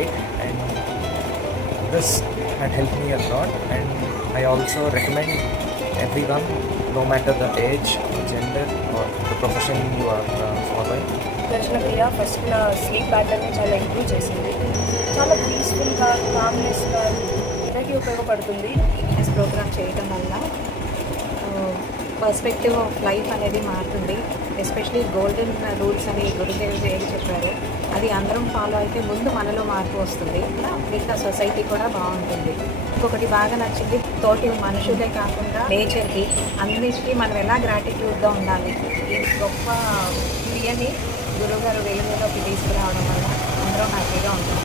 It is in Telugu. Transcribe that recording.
write, and this had helped me a lot. And I also recommend everyone, no matter the age, gender or the profession you are following. దర్శన క్రియ ఫస్ట్ నా స్లీప్ ప్యాటర్న్ని చాలా ఇంప్రూవ్ చేసింది. చాలా పీస్ఫుల్గా, కామ్నెస్గా అందరికీ ఉపయోగపడుతుంది. ఫిట్నెస్ ప్రోగ్రామ్ చేయడం వల్ల పర్స్పెక్టివ్ ఆఫ్ లైఫ్ అనేది మారుతుంది. ఎస్పెషలీ గోల్డెన్ రూల్స్ అని గురుదేవుడు ఏం చెప్పారు, అది అందరం ఫాలో అయితే ముందు మనలో మార్పు వస్తుంది, మిగతా సొసైటీ కూడా బాగుంటుంది. ఇంకొకటి బాగా నచ్చింది, తోటి మనుషులే కాకుండా నేచర్కి అన్నిటికీ మనం ఎలా గ్రాటిట్యూడ్గా ఉండాలి, ఈ గొప్ప క్రియని గురువుగారు వెలుగులోకి తీసుకురావడం వల్ల అందరం హ్యాపీగా ఉంటాం.